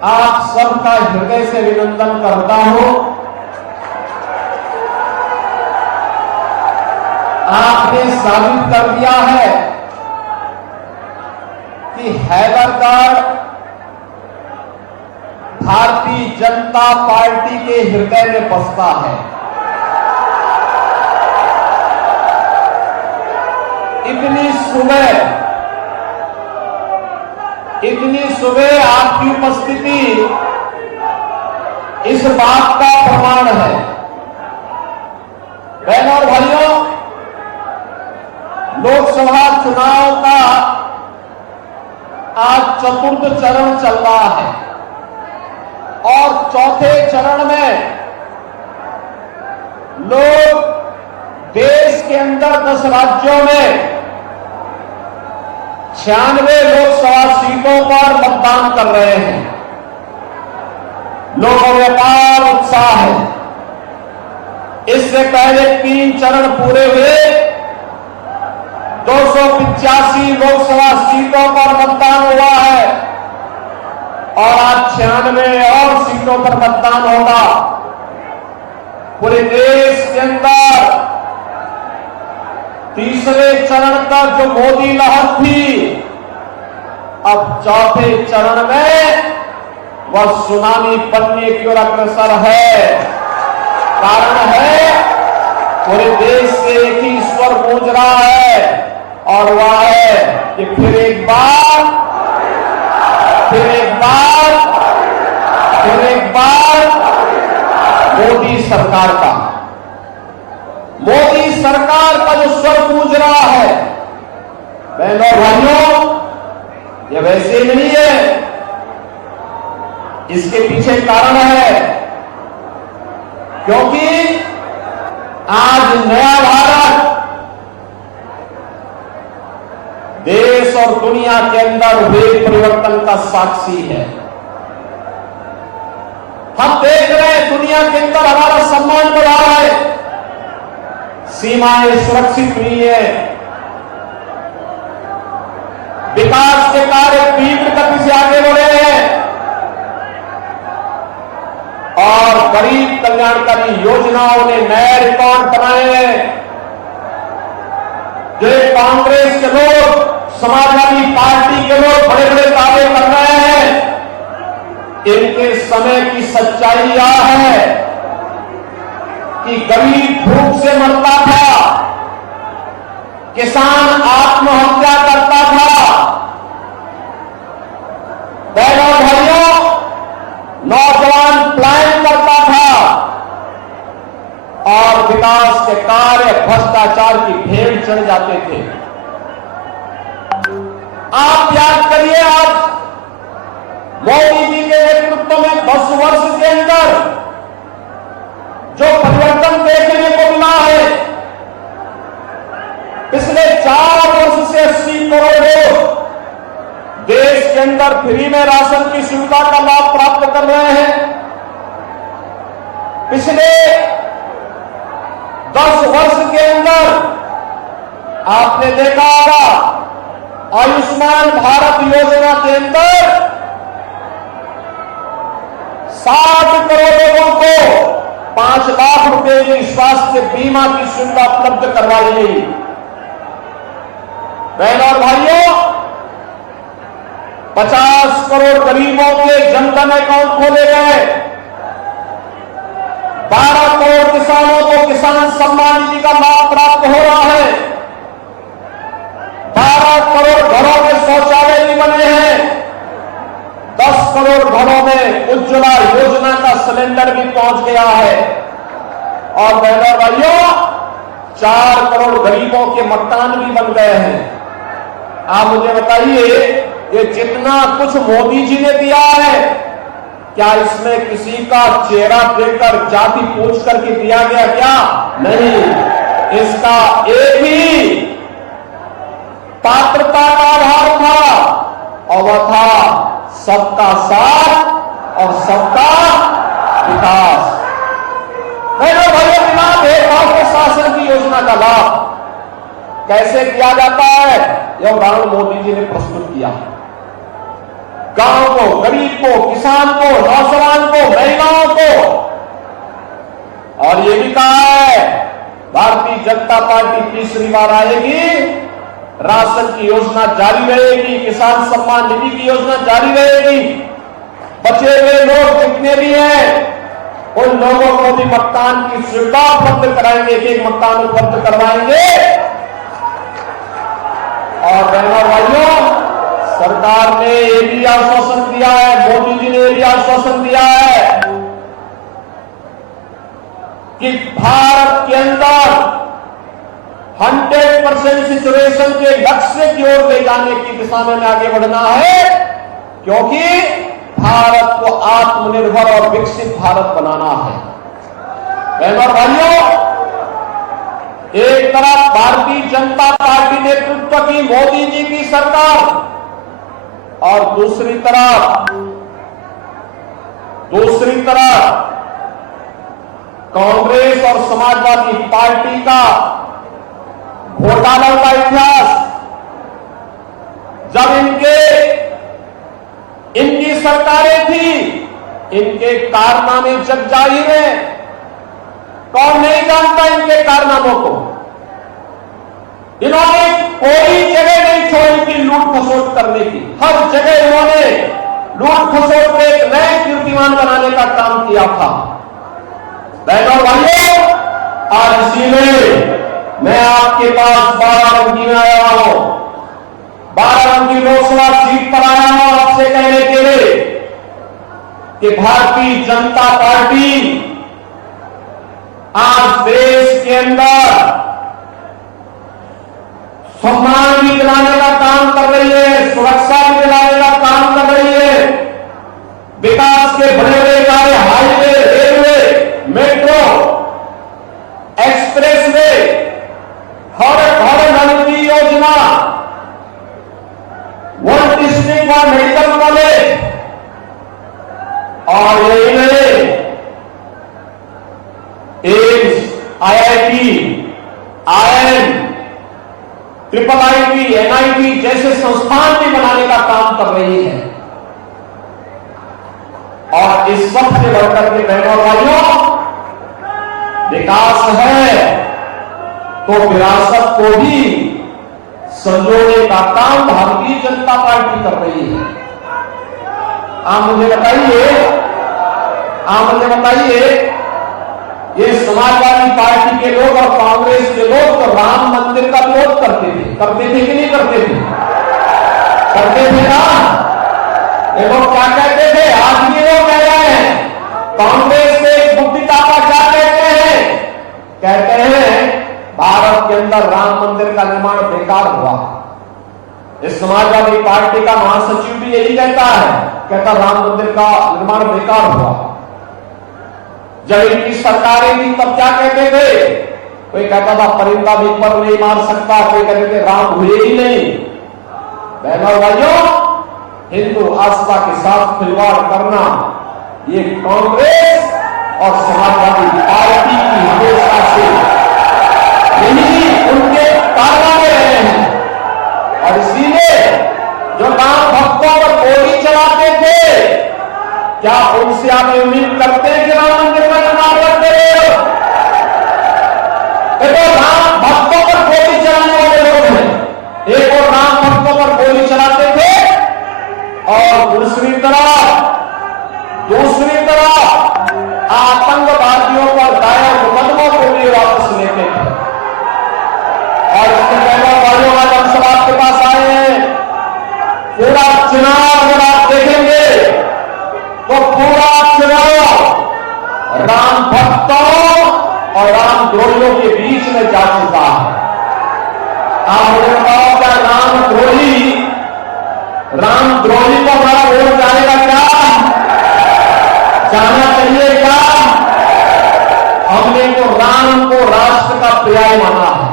आप सबका हृदय से अभिनंदन करता हूं। आपने साबित कर दिया है कि हैदरगढ़ भारतीय जनता पार्टी के हृदय में बसता है। इतनी सुबह आपकी उपस्थिति इस बात का प्रमाण है। बहनों और भाइयों, लोकसभा चुनाव का आज चतुर्थ चरण चल रहा है और चौथे चरण में लोग देश के अंदर 10 राज्यों में 96 लोकसभा सीटों पर मतदान कर रहे हैं। लोगों में अपार उत्साह है। इससे पहले 3 चरण पूरे हुए 285 लोकसभा सीटों पर मतदान हुआ है और आज 96 और सीटों पर मतदान होगा। पूरे देश के अंदर तीसरे चरण का जो मोदी लहर थी, अब चौथे चरण में वह सुनामी बनने की ओर अग्रसर है। कारण है पूरे देश से एक ही स्वर गूंज रहा है और वह है कि फिर एक बार मोदी सरकार का जो स्वर गूंज रहा है। बहनों भाइयों, यह वैसे नहीं है, इसके पीछे कारण है। क्योंकि आज नया भारत देश और दुनिया के अंदर हुए परिवर्तन का साक्षी है। हम देख रहे हैं दुनिया के अंदर हमारा सम्मान बढ़ा है, सीमाएं सुरक्षित हुई है, विकास के कार्य तीव्र गति से आगे बढ़े हैं और गरीब कल्याणकारी योजनाओं ने नए रिकॉर्ड बनाए हैं। जो कांग्रेस के लोग, समाजवादी पार्टी के लोग बड़े बड़े दावे कर रहे हैं, इनके समय की सच्चाई यह है कि गरीब भूख से मरता था, किसान आत्महत्या करता था। बहनों भाइयों, नौजवान पलायन करता था और विकास के कार्य भ्रष्टाचार की भेड़ चढ़ जाते थे। आप याद करिए, आज मोदी जी के नेतृत्व में 10 वर्ष के अंदर जो परिवर्तन देखने को मिला है, पिछले 4 वर्ष से 80 करोड़ लोग देश के अंदर फ्री में राशन की सुविधा का लाभ प्राप्त कर रहे हैं। पिछले 10 वर्ष के अंदर आपने देखा होगा, आयुष्मान भारत योजना के अंदर 60 करोड़ लोगों को 5 लाख रुपए की स्वास्थ्य बीमा की सुविधा उपलब्ध करवाई गई। बहनों और भाइयों, 50 करोड़ गरीबों के जनधन अकाउंट खोले गए। 12 करोड़ किसानों को किसान सम्मान निधि का लाभ प्राप्त हो रहा है। 12 करोड़ घरों में शौचालय भी बने हैं। 10 करोड़ घरों में उज्ज्वला योजना का सिलेंडर भी पहुंच गया है। और बहनों भाइयों, 4 करोड़ गरीबों के मकान भी बन गए हैं। आप मुझे बताइए, ये जितना कुछ मोदी जी ने दिया है, क्या इसमें किसी का चेहरा देखकर, जाति पूछ करके दिया गया क्या? नहीं, इसका एक ही पात्रता का आधार था और वह था सबका साथ और सबका विकास। बहनों भाइयों, बिना भेदभाव के शासन की योजना का लाभ कैसे किया जाता है, यह उदाहरण मोदी जी ने प्रस्तुत किया। गांव को, गरीब को, किसान को, नौजवान को, महिलाओं को। और ये भी कहा है भारतीय जनता पार्टी तीसरी बार आएगी, राशन की योजना जारी रहेगी, किसान सम्मान निधि की योजना जारी रहेगी। बचे हुए लोग जितने भी हैं उन लोगों को भी मकान की सुविधा उपलब्ध कराएंगे, एक मकान उपलब्ध करवाएंगे। और बहनों भाइयों, सरकार ने ये भी आश्वासन दिया है, मोदी जी ने ये भी आश्वासन दिया है कि भारत के अंदर 100% सिचुएशन के लक्ष्य की ओर ले जाने की दिशा में आगे बढ़ना है, क्योंकि भारत को आत्मनिर्भर और विकसित भारत बनाना है। बहनों और भाइयों, एक तरफ भारतीय जनता पार्टी नेतृत्व की मोदी जी की सरकार और दूसरी तरफ कांग्रेस और समाजवादी पार्टी का घोटालों का इतिहास। जब इनकी सरकारें थी, इनके कारनामे जग जाहिर है। कौन नहीं जानता इनके कारनामों को। इन्होंने कोई जगह नहीं छोड़ी थी लूट खसोट करने की। हर जगह इन्होंने लूट खसोट को एक नए कीर्तिमान बनाने का काम किया था। बहनों भाइयों, आज इसीलिए मैं आपके पास बाराबंकी में आया हूं, बाराबंकी लोकसभा सीट पर आया हूं आपसे कहने के लिए कि भारतीय जनता पार्टी आज देश के अंदर सम्मान भी दिलाने का काम कर रही है, सुरक्षा भी दिलाने का काम कर रही है। विकास के बड़े बड़े कार्य, हाईवे, रेलवे, मेट्रो, एक्सप्रेसवे, हर घर नल की योजना, वन डिस्ट्रिक्ट और मेडिकल कॉलेज, और यही नहीं, AIIMS, IIT, IIM, IIIT, NIT जैसे संस्थान भी बनाने का काम कर रही है। और इस सब से बढ़कर के बहनों और भाइयों, विकास है तो विरासत को भी संजोने का काम भारतीय जनता पार्टी कर रही है। आप मुझे बताइए, ये समाजवादी पार्टी के लोग और कांग्रेस के लोग तो राम मंदिर का विरोध करते थे कि नहीं करते थे? करते थे ना? ये लोग क्या कहते थे? आज भी लोग कह रहे हैं, कांग्रेस के बुद्धि दाता क्या कहते हैं? कहते हैं भारत के अंदर राम मंदिर का निर्माण बेकार हुआ। इस समाजवादी पार्टी का महासचिव भी यही कहता है, कहता राम मंदिर का निर्माण बेकार हुआ। जब इनकी सरकारें थी तब क्या कहते थे? कोई कहता था परिंदा भी पर नहीं मार सकता, कोई कहते थे राम हुए ही नहीं। बहनों भाइयों, हिंदू आस्था के साथ खिलवाड़ करना ये कांग्रेस और समाजवादी पार्टी की हमेशा से यही उनके कारनामे रहे हैं। और इसीलिए जो राम भक्तों पर गोली चलाते थे, क्या उनसे आप उम्मीद करते हैं कि राम मंदिर का निर्माण करते रहे? तो राम भक्तों पर गोली चलाने वाले लोग हैं। एक और राम भक्तों पर गोली चलाते थे और दूसरी तरफ आतंकवादियों पर दायर मुकदमों को भी वापस लेते थे। और इसके पहले वालों आज हम सब आपके पास आए हैं। पूरा चुनाव अगर आप देखेंगे तो पूरा चुनाव राम भक्तों और राम द्रोहियों के बीच में जा चुका है। आप मुझे बताओ, क्या राम द्रोही को हमारा वोट जाएगा क्या? जाना चाहिए क्या? हमने तो राम को राष्ट्र का पर्याय माना है।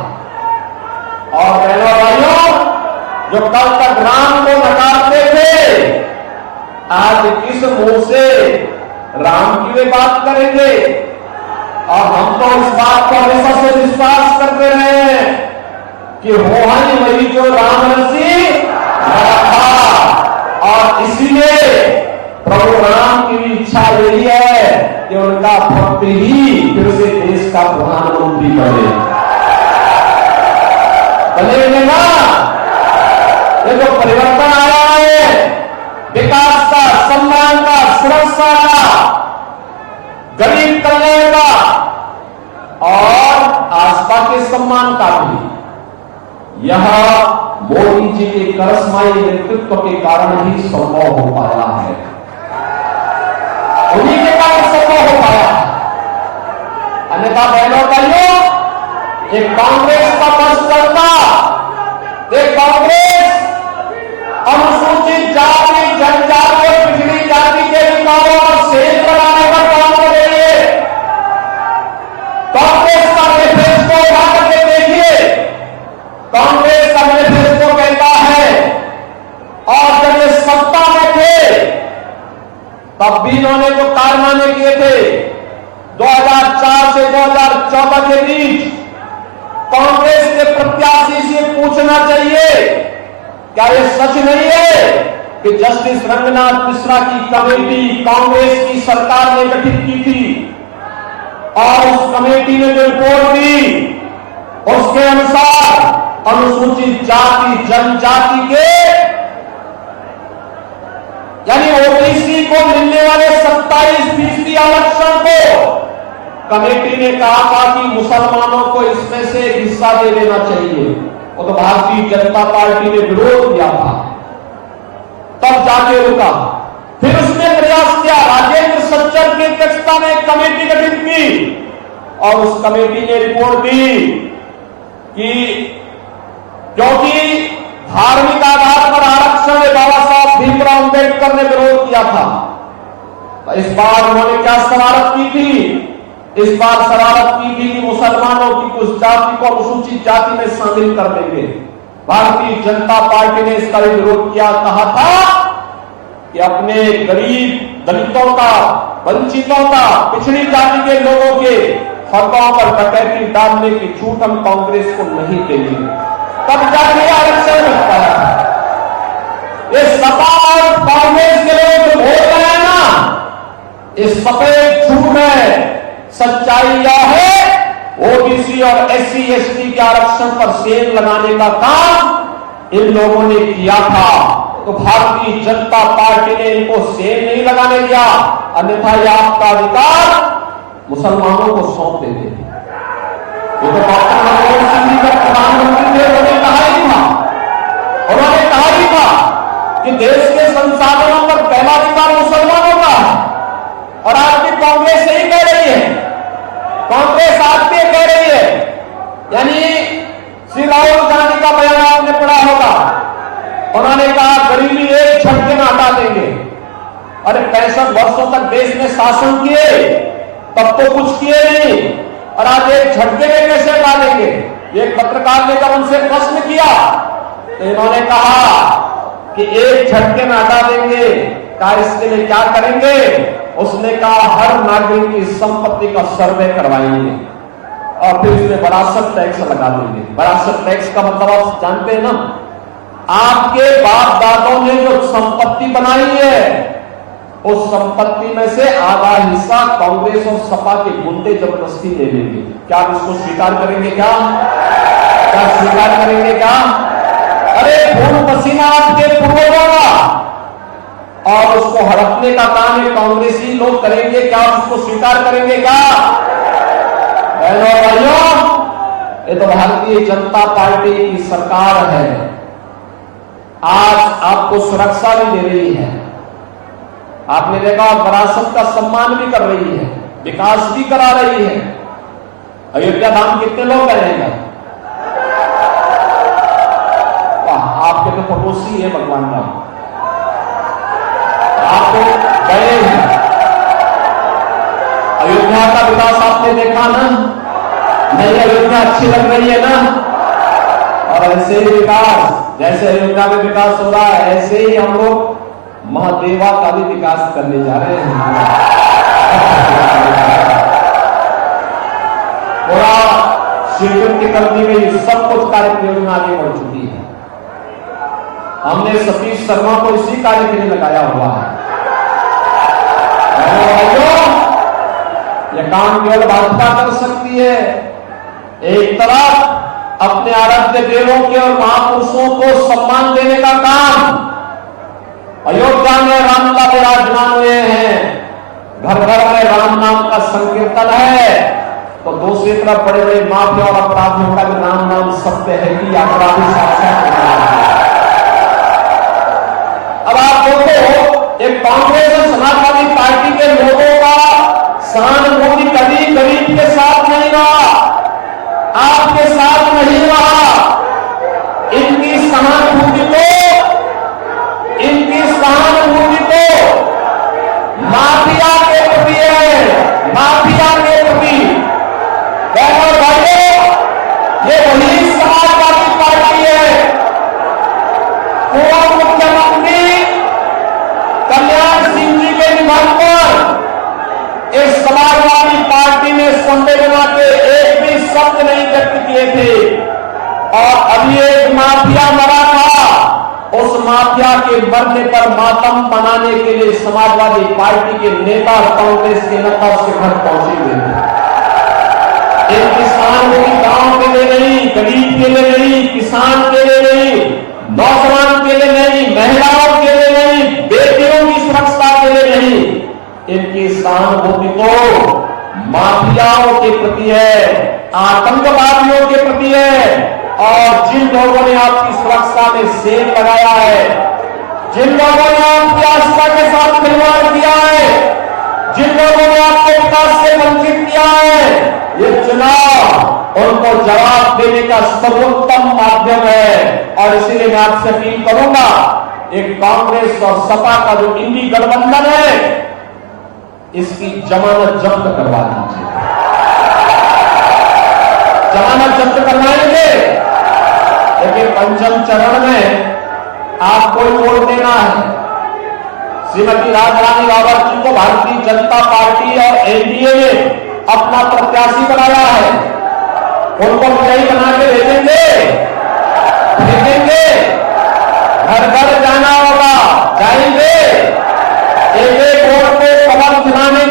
और बहनों भाइयों, जो कल तक राम को नकारते थे, आज किस मुंह से राम की वे बात करेंगे? और हम तो इस बात को हमेशा से विश्वास करते रहे हैं कि हो ही वही जो राम रसी था। और इसीलिए प्रभु राम की भी इच्छा यही है कि उनका भक्त ही फिर से देश का प्रधानमंत्री बने। बनेंगे ना? ये जो परिवर्तन आया है, विकास का, सम्मान का, सुरक्षा का, गरीब कल्याण का और आस्था के सम्मान का भी, यह मोदी जी के करस्माई नेतृत्व के कारण ही संभव हो पाया है। उन्हीं के कारण संभव हो पाया। अन्यथा बहनों भाइयों, एक कांग्रेस का पक्ष करता, एक कांग्रेस अनुसूचित जाति, जनजाति और पिछड़ी जाति के विकारों और सेल लगाने का काम कर रही है। कांग्रेस का मैनिफेस्टो उठा करके देखिए, कांग्रेस का मैनिफेस्टो कहता है, और जब ये सत्ता में थे तब भी इन्होंने जो कारनामे किए थे 2004 से 2014 के बीच, कांग्रेस के प्रत्याशी से पूछना चाहिए, क्या यह सच नहीं है कि जस्टिस रंगनाथ मिश्रा की कमेटी कांग्रेस की सरकार ने गठित की थी और उस कमेटी ने जो रिपोर्ट दी उसके अनुसार अनुसूचित जाति, जनजाति के यानी ओबीसी को मिलने वाले 27% आरक्षण को कमेटी ने कहा था कि मुसलमानों को इसमें से हिस्सा दे देना चाहिए। वो तो भारतीय जनता पार्टी ने विरोध किया था, तब जाके रुका। फिर उसने प्रयास किया, राजेंद्र सज्जन की अध्यक्षता में एक कमेटी गठित की और उस कमेटी ने रिपोर्ट दी कि क्योंकि धार्मिक आधार पर आरक्षण बाबा साहब भीमराव अम्बेडकर ने विरोध किया था, तो इस बार उन्होंने क्या शरारत की थी? इस बार शरारत की थी कि मुसलमानों की कुछ जाति को अनुसूचित जाति में शामिल कर देंगे। भारतीय जनता पार्टी ने इसका विरोध किया, कहा था कि अपने गरीब, दलितों का, वंचितों का, पिछड़ी जाति के लोगों के हकों पर डकैती डालने की छूट हम कांग्रेस को नहीं देंगे। तब जाके आरक्षण मिलता है। ये सपा और कांग्रेस के लोग जो वोट रहे हैं ना, इस सफेद झूठ है। सच्चाई यह है, ओबीसी और एससी एसटी के आरक्षण पर सेल लगाने का काम इन लोगों ने किया था, तो भारतीय जनता पार्टी ने इनको सेल नहीं लगाने दिया, अन्यथा यह आपका अधिकार मुसलमानों को सौंप देते थे। ये तो डॉक्टर मनमोहन सिंह जी जब प्रधानमंत्री थे उन्होंने कहा ही था कि देश के संसाधनों पर पहला अधिकार मुसलमानों का है। और आज भी कांग्रेस यही कह रही है, कांग्रेस आज भी कह रही है। यानी श्री राहुल गांधी का बयान आपने पढ़ा होगा, उन्होंने कहा गरीबी एक झटके में हटा देंगे। अरे 65 वर्षों तक देश में शासन किए, तब तो कुछ किए नहीं, और आज एक झटके में कैसे हटा देंगे? एक पत्रकार ने जब उनसे प्रश्न किया तो इन्होंने कहा कि एक झटके में हटा देंगे, क्या इसके लिए क्या करेंगे? उसने कहा हर नागरिक की संपत्ति का सर्वे करवाएंगे और फिर उसमें विरासत टैक्स लगा देंगे। विरासत टैक्स का मतलब आप जानते हैं ना, आपके बाप दादों ने जो संपत्ति बनाई है उस संपत्ति में से आधा हिस्सा कांग्रेस और सपा के गुंडे जबरदस्ती ले लेंगे। क्या आप इसको स्वीकार करेंगे? क्या स्वीकार करेंगे? क्या? अरे खून पसीना आपके पूर्वजों का और उसको हड़पने का काम है कांग्रेसी लोग करेंगे। क्या आप उसको स्वीकार करेंगे? क्या बहनों भाइयों, ये तो भारतीय जनता पार्टी की सरकार है, आज आपको सुरक्षा भी दे रही है। आपने देखा विरासत का सम्मान भी कर रही है, विकास भी करा रही है। अयोध्या धाम कितने लोग गए हैं? आपके तो पड़ोसी है भगवान राम, आप तो गए हैं। अयोध्या का विकास आपने देखा ना? नहीं, अयोध्या अच्छी लग रही है ना? और ऐसे ही विकास, जैसे अयोध्या में विकास हो रहा है, ऐसे ही हम लोग महादेवा का भी विकास करने जा रहे हैं। पूरा स्वीकृति कर दी गई, सब कुछ कार्य योजना आगे बढ़ चुकी है। हमने सतीश शर्मा को इसी कार्य के लिए लगाया हुआ है। भाइयों, ये काम केवल भाजपा कर सकती है। एक तरफ अपने आराध्य देवों के और महापुरुषों को सम्मान देने का काम, अयोध्या में रामलला विराजमान हुए हैं, घर घर में राम नाम का संकीर्तन है, तो दूसरी तरफ बड़े बड़े माफिया और अपराधियों का भी राम नाम सत्य है कि अपराधी साक्षात है। अब आप देखो, एक कांग्रेस और समाजवादी पार्टी के लोगों का सहानुभूति कभी गरीब के साथ नहीं रहा, आपके साथ नहीं रहा। इनकी सहानुभूति को माफिया के प्रति है, माफिया के प्रति। बहनों भाइयों, ये वही समाजवादी पार्टी है। पूर्व मुख्यमंत्री कल्याण सिंह जी के निधन पर इस समाजवादी पार्टी ने संवेदना के एक भी शब्द नहीं व्यक्त किए थे, और अभी एक माफिया मरा था, उस माफिया के मरने पर मातम मनाने के लिए समाजवादी पार्टी के नेता और कांग्रेस के नेता उसके घर पहुंचे हुए थे। एक किसान की गांव के लिए नहीं, गरीब के लिए नहीं, किसान के लिए नहीं, नौजवान के लिए नहीं, महिलाओं के लिए नहीं, बेटियों की सुरक्षा के लिए नहीं, इनकी सहानुभूति तो माफियाओं के प्रति है, आतंकवादियों के प्रति है। और जिन लोगों ने आपकी सुरक्षा में सेल लगाया है, जिन लोगों ने आपकी आस्था के साथ खिलवाड़ किया है, जिन लोगों ने आपको विकास से वंचित किया है, ये चुनाव उनको जवाब देने का सर्वोत्तम माध्यम है। और इसीलिए मैं आपसे अपील करूंगा, एक कांग्रेस और सपा का जो इंडी गठबंधन है, इसकी जमानत जब्त करवा दीजिए। जमानत जब्त करवाएंगे, लेकिन पंचम चरण में आपको वोट देना है। श्रीमती राजरानी रावत जी को भारतीय जनता पार्टी और एनडीए ने अपना प्रत्याशी बनाया है, उनको विजयी बना के भेजेंगे, घर घर जाना होगा, जाएंगे, एक एक वोट को कमल दिलाने